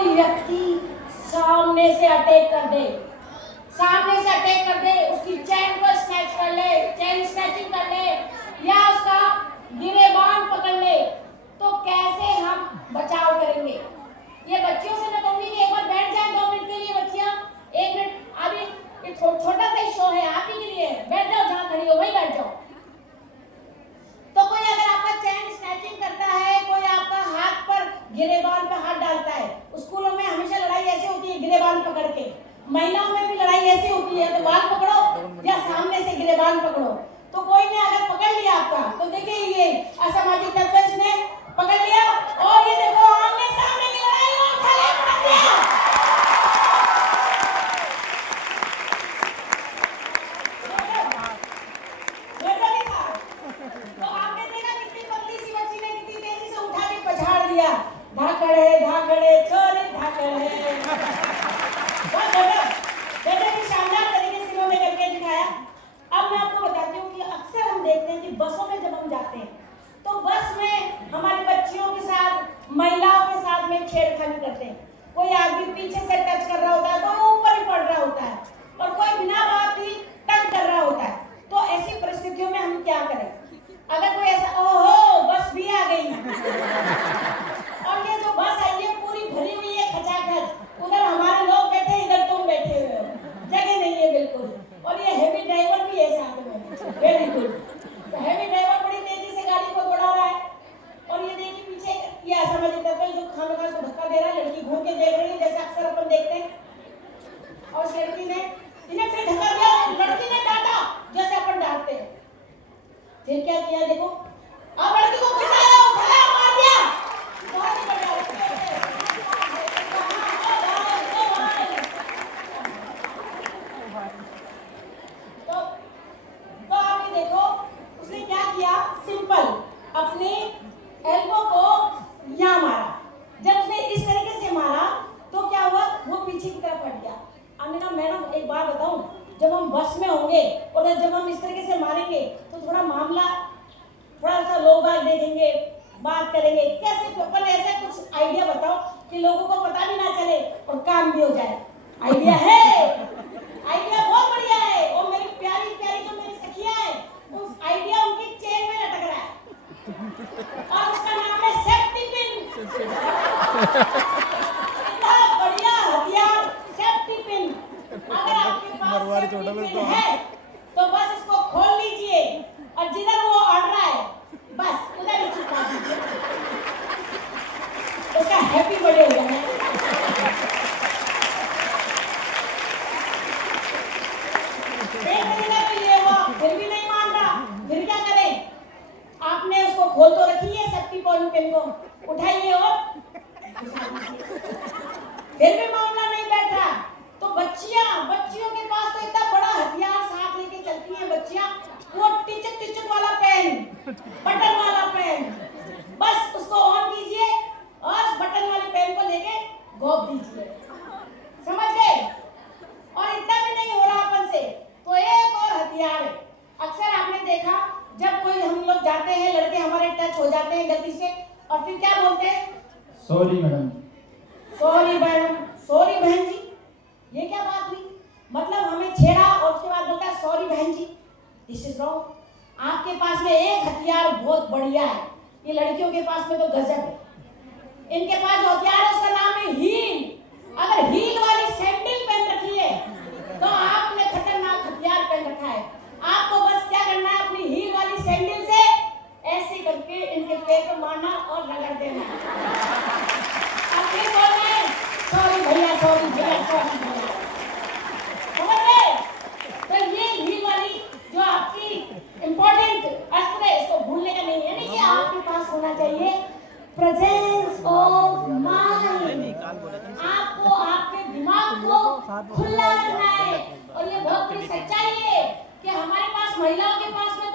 कोई व्यक्ति सामने से अटैक कर दे, उसकी चैन को स्नैच कर ले, चैन स्नैचिंग कर ले या उसका गिरेबान पकड़ ले, तो कैसे हम बचाव करेंगे? ये बच्चियों से मैं कहूंगी कि एक बार बैठ जाए 2 मिनट के लिए बच्चियां, 1 मिनट। अभी ये छोटा सा ही शो है, आप ही के लिए बैठ जाओ, जहां खड़ी हो वहीं बैठ जाओ। तो कोई अगर आपका चैन स्नैचिंग करता है, कोई आपका हाथ पर गिरेबान पे हाथ डालता है, स्कूलों में हमेशा लड़ाई ऐसे होती है गिरेबान पकड़ के, महिलाओं में भी लड़ाई ऐसी होती है, तो बाल पकड़ो या सामने से गिरेबान पकड़ो। तो कोई ने अगर पकड़ लिया आपका, तो देखिए ये असामाजिक तत्व इसने पकड़ लिया और ये देखो आमने सामने की लड़ाई और खड़े कर दिया। तो आपने देखा कितनी पतली सी बच्ची ने कितनी तेजी से उठा के पछाड़ दिया। धाकड़े धाकड़े छोरे धाकड़े, गजब की शानदार तरीके से इन्होंने करके दिखाया। अब मैं आपको बताती हूँ कि अक्सर हम देखते हैं कि बसों में जब हम जाते हैं तो बस में हमारी बच्चियों के साथ, महिलाओं के साथ में छेड़खानी करते हैं। कोई आदमी पीछे से टच कर रहा होता है, कोई ऊपर ही पड़ रहा होता है और कोई बिना बात ही टच कर रहा होता है। तो ऐसी परिस्थितियों में हम क्या करें? अगर कोई ऐसा, ओहो बस भी आ गई और ये जो बस आई है पूरी भरी हुई है खचाखच, उधर हमारे लोग बैठे, इधर तुम बैठे हुए हो, जगह नहीं है बिल्कुल, और ये हेवी ड्राइवर भी है साथ में, वेरी गुड। तो हेवी ड्राइवर बड़ी तेजी से गाड़ी को दौड़ा रहा है और ये देखिए पीछे ये असामाजिक तत्व जो खामखा उसको धक्का दे रहा है, लड़की घूम के देख रही है जैसे अक्सर अपन देखते हैं, और लड़की ने इन्हें फिर धक्का दिया, लड़की ने डांटा जैसे अपन डांटते हैं। फिर क्या किया देखो, अब लड़की को खिलाया, उठाया, मार दिया। बहुत ही बढ़िया। तो आप ये देखो उसने क्या किया, सिंपल अपने एल्बो को यहाँ मारा। जब उसने इस तरीके से मारा तो क्या हुआ, वो पीछे की तरफ हट गया। हमने कहा मैडम एक बात बताऊं, जब हम बस में होंगे और जब हम इस तरीके से मारेंगे तो थोड़ा मामला, थोड़ा सा लोग देखेंगे, बात करेंगे, कैसे अपन ऐसे कुछ आइडिया बताओ कि लोगों को पता भी ना चले और काम भी हो जाए। आइडिया है, आइडिया बहुत बढ़िया है। और मेरी प्यारी प्यारी जो मेरी सखियां हैं, उस आइडिया उनकी चेन में लटक रहा है और उसका नाम है सेफ्टी पिन। इतना बढ़िया हथियार सेफ्टी पिन। अगर आपके पास सेफ्टी पिन है तो बस इसको खोल लीजिए और जिधर वो अड़ रहा है बस उधर ही चिपका दीजिए, उसका हैप्पी बर्थडे हो जाए। फिर भी नहीं मान रहा, फिर क्या करें? आपने उसको खोल तो रखी है सेफ्टी पिन को, उठाइए और फिर भी मामला नहीं बैठ रहा। तो बच्चियों के पास तो इतना बड़ा हथियार साथ लेके चलती हैं बच्चियां, वो टिचक वाला पेन, बटन वाला पेन, बस उसको ऑन कीजिए और उस बटन वाले पेन को लेके घोप दीजिए, समझ गए? और इतना भी नहीं हो रहा अपन से तो एक और हथियार है। अक्सर आपने देखा जब कोई हम लोग जाते हैं, लड़के हमारे टच हो जाते हैं गलती से और फिर क्या बोलते हैं, sorry madam, sorry madam, sorry बहन जी। ये क्या बात हुई? मतलब हमें छेड़ा और उसके बाद बोलता है सॉरी बहन जी, दिस इज रॉन्ग। आपके पास में एक हथियार बहुत बढ़िया है, ये लड़कियों के पास में तो गजब है। इनके पास जो हथियार है उसका नाम है हील। अगर हील वाली सैंडल पहन रखी है तो आपने खतरनाक हथियार पहन रखा है। आपको बस क्या करना है, अपनी हील वाली सैंडल से ऐसे करके इनके पैर को मारना और रगड़ देना। अब फिर बोल रहे हैं सॉरी भैया, सॉरी भैया, सॉरी भैया, समझ गए? तो ये हील वाली जो आपकी इम्पोर्टेंट अस्त्र है, इसको भूलने का नहीं है। नहीं, ये आपके पास होना चाहिए प्रेजेंस ऑफ माइंड। आपको आपके दिमाग को खुला रखना है। और ये बहुत बड़ी सच्चाई है कि हमारे पास, महिलाओं के पास में